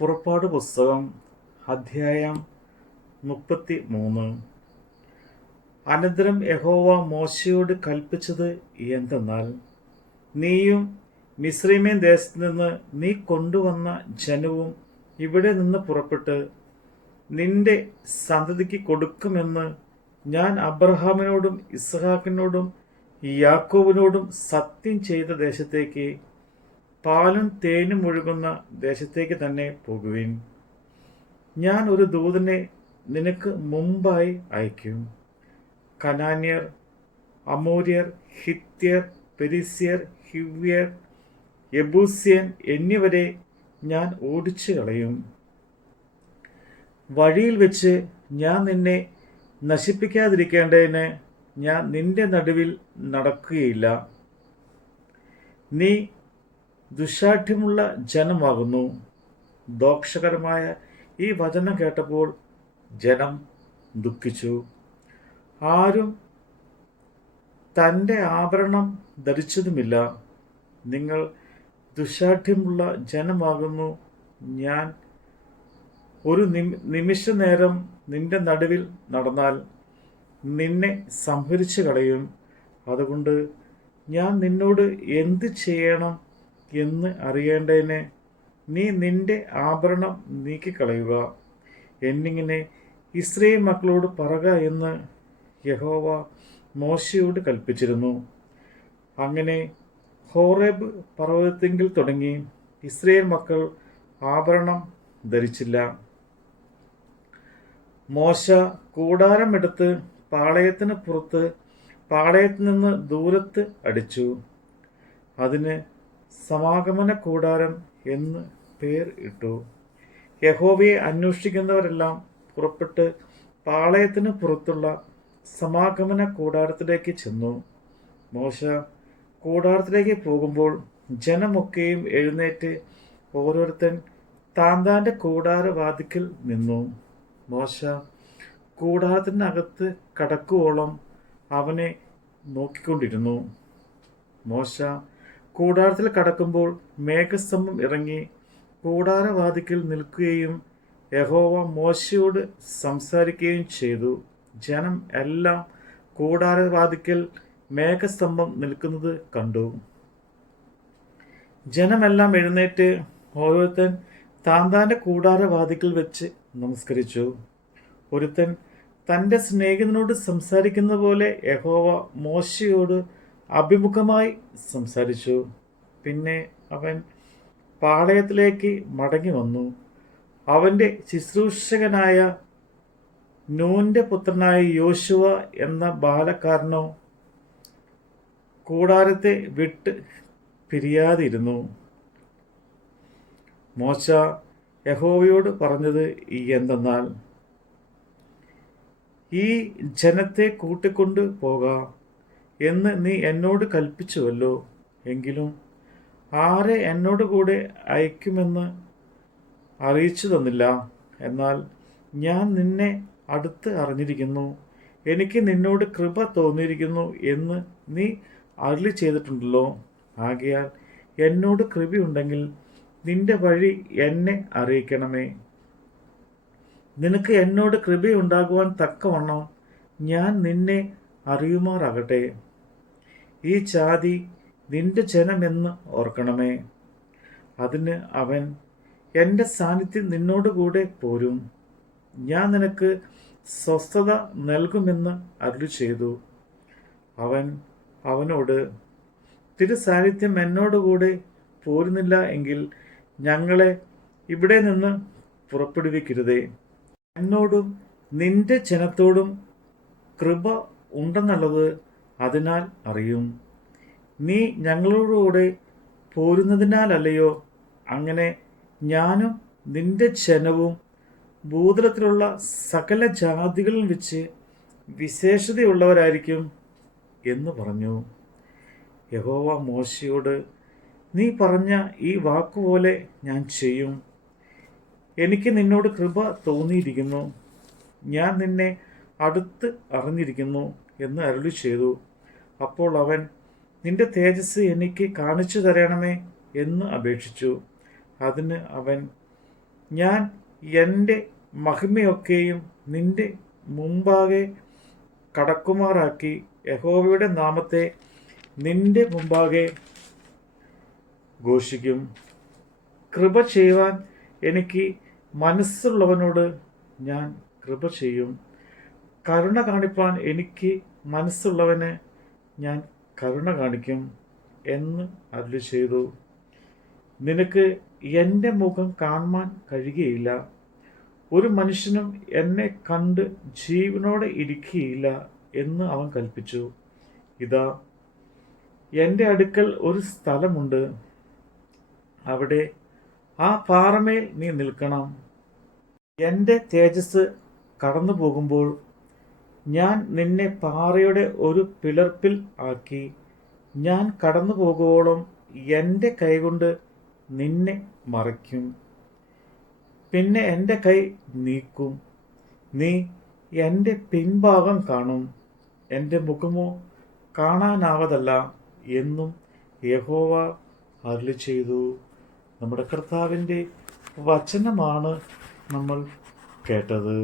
പുറപ്പാട് പുസ്തകം അധ്യായം 33. അനന്തരം യഹോവ മോശയോട് കൽപ്പിച്ചത് എന്തെന്നാൽ, നീയും മിസ്രയീം ദേശത്ത് നിന്ന് നീ കൊണ്ടുവന്ന ജനവും ഇവിടെ നിന്ന് പുറപ്പെട്ട് നിന്റെ സന്തതിക്ക് കൊടുക്കുമെന്ന് ഞാൻ അബ്രഹാമിനോടും ഇസ്ഹാക്കിനോടും യാക്കോബിനോടും സത്യം ചെയ്ത ദേശത്തേക്ക്, പാലും തേനും ഒഴുകുന്ന ദേശത്തേക്ക് തന്നെ പോകുവിൻ. ഞാൻ ഒരു ദൂതനെ നിനക്ക് മുമ്പായി അയക്കും. കനാന്യർ, അമോര്യർ, ഹിത്യർ, പെരിസ്യർ, ഹിവ്യർ, യെബൂസ്യൻ എന്നിവരെ ഞാൻ ഓടിച്ചു കളയും. വഴിയിൽ വെച്ച് ഞാൻ നിന്നെ നശിപ്പിക്കാതിരിക്കേണ്ടതിന് ഞാൻ നിന്റെ നടുവിൽ നടക്കുകയില്ല. നീ ദുശാഠ്യമുള്ള ജനമാകുന്നു. ദോഷകരമായ ഈ വചനം കേട്ടപ്പോൾ ജനം ദുഃഖിച്ചു. ആരും തൻ്റെ ആഭരണം ധരിച്ചതുമില്ല. നിങ്ങൾ ദുശാഠ്യമുള്ള ജനമാകുന്നു. ഞാൻ ഒരു നിമിഷ നേരം നിന്റെ നടുവിൽ നടന്നാൽ നിന്നെ സംഹരിച്ചു കളയും. അതുകൊണ്ട് ഞാൻ നിന്നോട് എന്ത് ചെയ്യണം എന്ന് അറിയേണ്ടതിന് നീ നിന്റെ ആഭരണം നീക്കിക്കളയുക എന്നിങ്ങനെ ഇസ്രായേൽ മക്കളോട് പറക എന്ന് യഹോവ മോശയോട് കൽപ്പിച്ചിരുന്നു. അങ്ങനെ ഹോറേബ് പർവ്വതത്തിങ്കിൽ തുടങ്ങി ഇസ്രായേൽ മക്കൾ ആഭരണം ധരിച്ചില്ല. മോശ കൂടാരം എടുത്ത് പാളയത്തിന് പുറത്ത് പാളയത്തിൽ നിന്ന് ദൂരത്ത് അടിച്ചു. അതിന് സമാഗമന കൂടാരം എന്ന് പേർ ഇട്ടു. യഹോവയെ അന്വേഷിക്കുന്നവരെല്ലാം പുറപ്പെട്ട് പാളയത്തിന് പുറത്തുള്ള സമാഗമന കൂടാരത്തിലേക്ക് ചെന്നു. മോശ കൂടാരത്തിലേക്ക് പോകുമ്പോൾ ജനമൊക്കെയും എഴുന്നേറ്റ് ഓരോരുത്തൻ താന്താൻ്റെ കൂടാരവാതിക്കൽ നിന്നു. മോശ കൂടാരത്തിനകത്ത് കടക്കുവോളം അവനെ നോക്കിക്കൊണ്ടിരുന്നു. മോശ കൂടാരത്തിൽ കടക്കുമ്പോൾ മേഘസ്തംഭം ഇറങ്ങി കൂടാരവാതിക്കൽ നിൽക്കുകയും യഹോവ മോശയോട് സംസാരിക്കുകയും ചെയ്തു. ജനം എല്ലാം കൂടാരവാതിക്കൽ മേഘസ്തംഭം നിൽക്കുന്നത് കണ്ടു. ജനമെല്ലാം എഴുന്നേറ്റ് ഓരോരുത്തൻ താന്താൻ്റെ കൂടാരവാതിക്കൽ വെച്ച് നമസ്കരിച്ചു. ഒരുത്തൻ തൻ്റെ സ്നേഹിതനോട് സംസാരിക്കുന്ന പോലെ യഹോവ മോശയോട് അഭിമുഖമായി സംസാരിച്ചു. പിന്നെ അവൻ പാളയത്തിലേക്ക് മടങ്ങി വന്നു. അവൻ്റെ ശുശ്രൂഷകനായ നൂന്റെ പുത്രനായ യോശുവ എന്ന ബാലക്കാരനോ കൂടാരത്തെ വിട്ട് പിരിയാതിരുന്നു. മോശ യഹോവയോട് പറഞ്ഞത് എന്തെന്നാൽ, ഈ ജനത്തെ കൂട്ടിക്കൊണ്ട് പോകാം എന്ന് നീ എന്നോട് കൽപ്പിച്ചുവല്ലോ. എങ്കിലും ആരെ എന്നോട് കൂടെ അയക്കുമെന്ന് അറിയിച്ചു തന്നില്ല. എന്നാൽ ഞാൻ നിന്നെ അടുത്ത് അറിഞ്ഞിരിക്കുന്നു, എനിക്ക് നിന്നോട് കൃപ തോന്നിയിരിക്കുന്നു എന്ന് നീ അരുളി ചെയ്തിട്ടുണ്ടല്ലോ. ആകയാൽ എന്നോട് കൃപയുണ്ടെങ്കിൽ നിന്റെ വഴി എന്നെ അറിയിക്കണമേ. നിനക്ക് എന്നോട് കൃപയുണ്ടാകുവാൻ തക്കവണ്ണം ഞാൻ നിന്നെ അറിയുമാറാകട്ടെ. ഈ ജാതി നിന്റെ ജനമെന്ന് ഓർക്കണമേ. അതിന് അവൻ, എൻ്റെ സാന്നിധ്യം നിന്നോടുകൂടെ പോരും, ഞാൻ നിനക്ക് സ്വസ്ഥത നൽകുമെന്ന് അരുളി ചെയ്തു. അവൻ അവനോട്, തിരുസാന്നിധ്യം എന്നോടുകൂടെ പോരുന്നില്ല എങ്കിൽ ഞങ്ങളെ ഇവിടെ നിന്ന് പുറപ്പെടുവിക്കരുതേ. എന്നോടും നിന്റെ ജനത്തോടും കൃപ ഉണ്ടെന്നുള്ളത് അതിനാൽ അറിയും. നീ ഞങ്ങളോടുകൂടെ പോരുന്നതിനാലല്ലയോ അങ്ങനെ ഞാനും നിന്റെ ജനവും ഭൂതലത്തിലുള്ള സകല ജാതികളിൽ വെച്ച് വിശേഷതയുള്ളവരായിരിക്കും എന്ന് പറഞ്ഞു. യഹോവ മോശയോട്, നീ പറഞ്ഞ ഈ വാക്കുപോലെ ഞാൻ ചെയ്യും. എനിക്ക് നിന്നോട് കൃപ തോന്നിയിരിക്കുന്നു, ഞാൻ നിന്നെ അടുത്ത് അറിഞ്ഞിരിക്കുന്നു എന്ന് അരുളി ചെയ്തു. അപ്പോൾ അവൻ, നിന്റെ തേജസ് എനിക്ക് കാണിച്ചു തരണമേ എന്ന് അപേക്ഷിച്ചു. അതിന് അവൻ, ഞാൻ എൻ്റെ മഹിമയൊക്കെയും നിന്റെ മുമ്പാകെ കടക്കുമാറാക്കി യഹോവയുടെ നാമത്തെ നിന്റെ മുമ്പാകെ ഘോഷിക്കും. കൃപ ചെയ്യുവാൻ എനിക്ക് മനസ്സുള്ളവനോട് ഞാൻ കൃപ ചെയ്യും. കരുണ കാണിപ്പാൻ എനിക്ക് മനസ്സുള്ളവന് ഞാൻ കരുണ കാണിക്കും എന്ന് അരുളി ചെയ്തു. നിനക്ക് എൻ്റെ മുഖം കാണുവാൻ കഴിയുകയില്ല. ഒരു മനുഷ്യനും എന്നെ കണ്ട് ജീവനോടെ ഇരിക്കുകയില്ല എന്ന് അവൻ കൽപ്പിച്ചു. ഇതാ, എൻ്റെ അടുക്കൽ ഒരു സ്ഥലമുണ്ട്. അവിടെ ആ പാറമേൽ നീ നിൽക്കണം. എൻ്റെ തേജസ് കടന്നു പോകുമ്പോൾ ഞാൻ നിന്നെ പാറയുടെ ഒരു പിളർപ്പിൽ ആക്കി. ഞാൻ കടന്നു പോകുവോളം എൻ്റെ കൈകൊണ്ട് നിന്നെ മറയ്ക്കും. പിന്നെ എൻ്റെ കൈ നീക്കും. നീ എൻ്റെ പിൻഭാഗം കാണും, എൻ്റെ മുഖമോ കാണാനാവതല്ല എന്നും യഹോവ അരുളി ചെയ്തു. നമ്മുടെ കർത്താവിൻ്റെ വചനമാണ് നമ്മൾ കേട്ടത്.